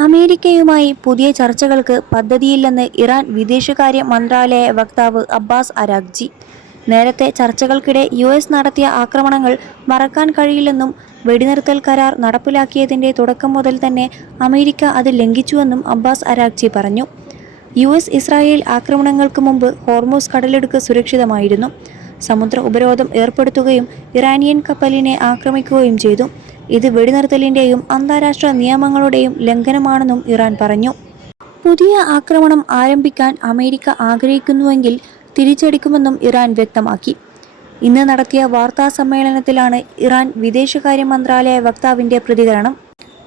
അമേരിക്കയുമായി പുതിയ ചർച്ചകൾക്ക് പദ്ധതിയില്ലെന്ന് ഇറാൻ വിദേശകാര്യ മന്ത്രാലയ വക്താവ് അബ്ബാസ് അരാഗ്ചി. നേരത്തെ ചർച്ചകൾക്കിടെ US നടത്തിയ ആക്രമണങ്ങൾ മറക്കാൻ കഴിയില്ലെന്നും വെടിനിർത്തൽ കരാർ നടപ്പിലാക്കിയതിന്റെ തുടക്കം മുതൽ തന്നെ അമേരിക്ക അത് ലംഘിച്ചുവെന്നും അബ്ബാസ് അരാഗ്ചി പറഞ്ഞു. US ഇസ്രായേൽ ആക്രമണങ്ങൾക്ക് മുമ്പ് ഹോർമൂസ് കടലിടുക്ക് സുരക്ഷിതമായിരുന്നു. സമുദ്ര ഉപരോധം ഏർപ്പെടുത്തുകയും ഇറാനിയൻ കപ്പലിനെ ആക്രമിക്കുകയും ചെയ്തു. ഇത് വെടിനിർത്തലിന്റെയും അന്താരാഷ്ട്ര നിയമങ്ങളുടെയും ലംഘനമാണെന്നും ഇറാൻ പറഞ്ഞു. പുതിയ ആക്രമണം ആരംഭിക്കാൻ അമേരിക്ക ആഗ്രഹിക്കുന്നുവെങ്കിൽ തിരിച്ചടിക്കുമെന്നും ഇറാൻ വ്യക്തമാക്കി. ഇന്ന് നടത്തിയ വാർത്താ സമ്മേളനത്തിലാണ് ഇറാൻ വിദേശകാര്യ മന്ത്രാലയ വക്താവിന്റെ പ്രതികരണം.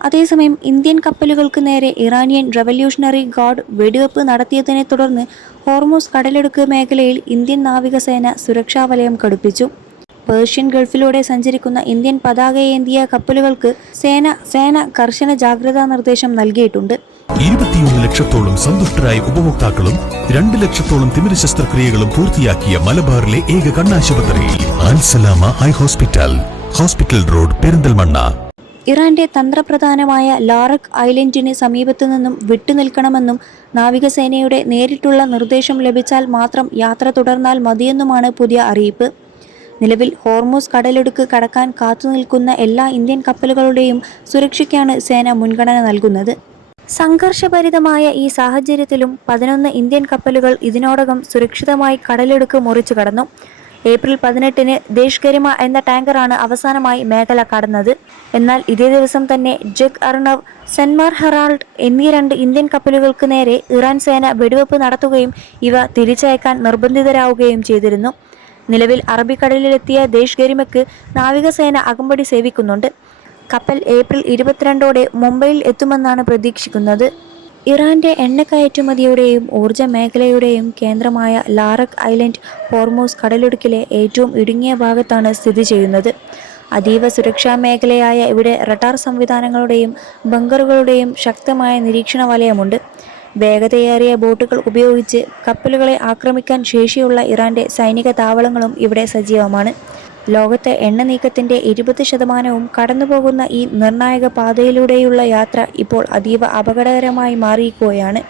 അതേസമയം ഇന്ത്യൻ കപ്പലുകൾക്ക് നേരെ ഇറാനിയൻ റവല്യൂഷണറി ഗാർഡ് വെടിവെപ്പ് നടത്തിയതിനെ തുടർന്ന് ഹോർമൂസ് കടലിടുക്ക് മേഖലയിൽ ഇന്ത്യൻ നാവികസേന സുരക്ഷാ വലയം കടുപ്പിച്ചു. പേർഷ്യൻ ഗൾഫിലൂടെ സഞ്ചരിക്കുന്ന ഇന്ത്യൻ പതാകയേന്തിയ കപ്പലുകൾക്ക് സേന കർശന ജാഗ്രതാ നിർദ്ദേശം നൽകിയിട്ടുണ്ട്. 21 ലക്ഷത്തോളം സന്തുഷ്ടരായ ഉപഭോക്താക്കളും 2 ലക്ഷത്തോളം തിമിര ശസ്ത്രക്രിയകളും പൂർത്തിയാക്കിയ മലബാറിലെ ഏക കണ്ണാശുപത്രി Al Salama eye hospital, hospital road, Perinthalmanna. ഇറാന്റെ തന്ത്രപ്രധാനമായ ലാറക് ഐലൻഡിന് സമീപത്തു നിന്നും വിട്ടുനിൽക്കണമെന്നും നാവികസേനയുടെ നേരിട്ടുള്ള നിർദ്ദേശം ലഭിച്ചാൽ മാത്രം യാത്ര തുടർന്നാൽ മതിയെന്നുമാണ് പുതിയ അറിയിപ്പ്. നിലവിൽ ഹോർമൂസ് കടലിടുക്ക് കടക്കാൻ കാത്തുനിൽക്കുന്ന എല്ലാ ഇന്ത്യൻ കപ്പലുകളുടെയും സുരക്ഷയ്ക്കാണ് സേന മുൻഗണന നൽകുന്നത്. സംഘർഷഭരിതമായ ഈ സാഹചര്യത്തിലും 11 ഇന്ത്യൻ കപ്പലുകൾ ഇതിനോടകം സുരക്ഷിതമായി കടലിടുക്ക് മുറിച്ചു കടന്നു. ഏപ്രിൽ 18-ന് ദേശ്ഗരിമ എന്ന ടാങ്കറാണ് അവസാനമായി മേഖല കടന്നത്. എന്നാൽ ഇതേ ദിവസം തന്നെ ജഗ് അർണവ്, സെൻമാർ ഹെറാൾഡ് എന്നീ 2 ഇന്ത്യൻ കപ്പലുകൾക്ക് നേരെ ഇറാൻ സേന വെടിവെപ്പ് നടത്തുകയും ഇവ തിരിച്ചയക്കാൻ നിർബന്ധിതരാവുകയും ചെയ്തിരുന്നു. നിലവിൽ അറബിക്കടലിലെത്തിയ ദേശ്ഗരിമയ്ക്ക് നാവികസേന അകമ്പടി സേവിക്കുന്നുണ്ട്. കപ്പൽ ഏപ്രിൽ 22-ഓടെ മുംബൈയിൽ എത്തുമെന്നാണ് പ്രതീക്ഷിക്കുന്നത്. ഇറാന്റെ എണ്ണക്കയറ്റുമതിയുടെയും ഊർജ്ജ മേഖലയുടെയും കേന്ദ്രമായ ലാറക് ഐലൻഡ് ഹോർമൂസ് കടലിടുക്കിലെ ഏറ്റവും ഇടുങ്ങിയ ഭാഗത്താണ് സ്ഥിതി ചെയ്യുന്നത്. അതീവ സുരക്ഷാ മേഖലയായ ഇവിടെ റഡാർ സംവിധാനങ്ങളുടെയും ബങ്കറുകളുടെയും ശക്തമായ നിരീക്ഷണ വലയമുണ്ട്. വേഗതയേറിയ ബോട്ടുകൾ ഉപയോഗിച്ച് കപ്പലുകളെ ആക്രമിക്കാൻ ശേഷിയുള്ള ഇറാന്റെ സൈനിക താവളങ്ങളും ഇവിടെ സജീവമാണ്. ലോകത്തെ എണ്ണ നീക്കത്തിന്റെ 20% കടന്നുപോകുന്ന ഈ നിർണായക പാതയിലൂടെയുള്ള യാത്ര ഇപ്പോൾ അതീവ അപകടകരമായി മാറിയിരിക്കുകയാണ്.